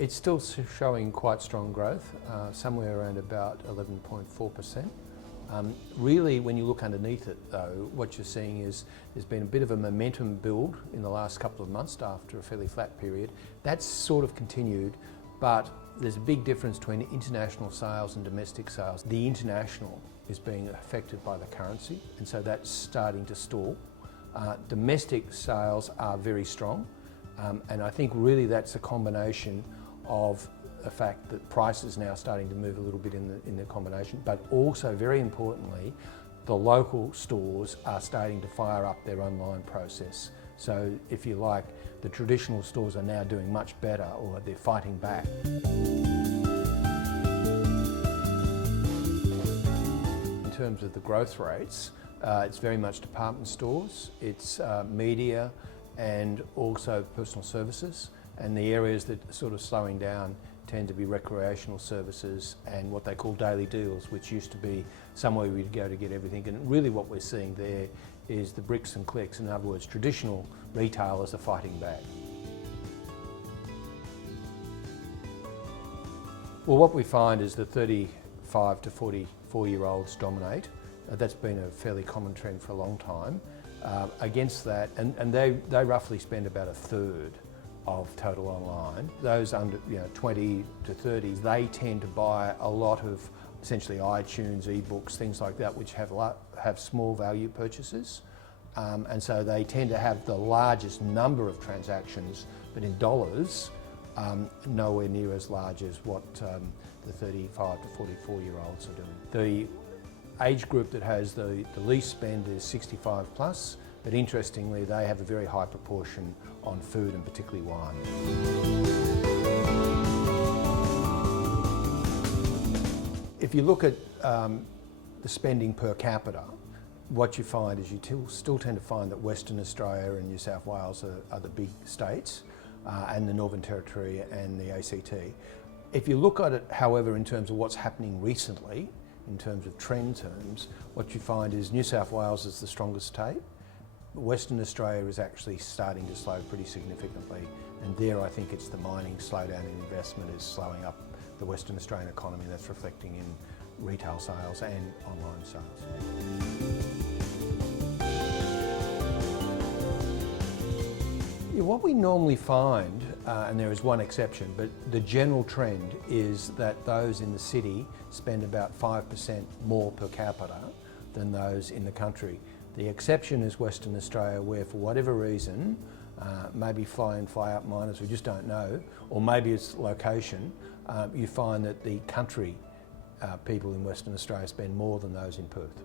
It's still showing quite strong growth, somewhere around about 11.4%. Really, when you look underneath it though, what you're seeing is there's been a bit of a momentum build in the last couple of months after a fairly flat period. That's sort of continued, but there's a big difference between international sales and domestic sales. The international is being affected by the currency, and so that's starting to stall. Domestic sales are very strong, and I think really that's a combination of the fact that price is now starting to move a little bit in the combination, but also very importantly, the local stores are starting to fire up their online process. So if you like, the traditional stores are now doing much better, or they're fighting back. In terms of the growth rates, it's very much department stores, it's media, and also personal services. And the areas that are sort of slowing down tend to be recreational services and what they call daily deals, which used to be somewhere we'd go to get everything. And really what we're seeing there is the bricks and clicks. In other words, traditional retailers are fighting back. Well, what we find is that 35 to 44-year-olds dominate. That's been a fairly common trend for a long time. Against that, and they roughly spend about a third of total online. Those under 20 to 30s, they tend to buy a lot of essentially iTunes, ebooks, things like that, which have small value purchases. And so they tend to have the largest number of transactions, but in dollars, nowhere near as large as what the 35 to 44-year-olds are doing. The age group that has the least spend is 65 plus, but interestingly, they have a very high proportion on food and particularly wine. If you look at the spending per capita, what you find is you still tend to find that Western Australia and New South Wales are the big states, and the Northern Territory and the ACT. If you look at it, however, in terms of what's happening recently, in terms of trend terms, what you find is New South Wales is the strongest state. Western Australia is actually starting to slow pretty significantly, and there I think it's the mining slowdown in investment is slowing up the Western Australian economy. That's reflecting in retail sales and online sales. Yeah, what we normally find, and there is one exception, but the general trend is that those in the city spend about 5% more per capita than those in the country. The exception is Western Australia, where for whatever reason, maybe fly in, fly out miners, we just don't know, or maybe it's location, you find that the country people in Western Australia spend more than those in Perth.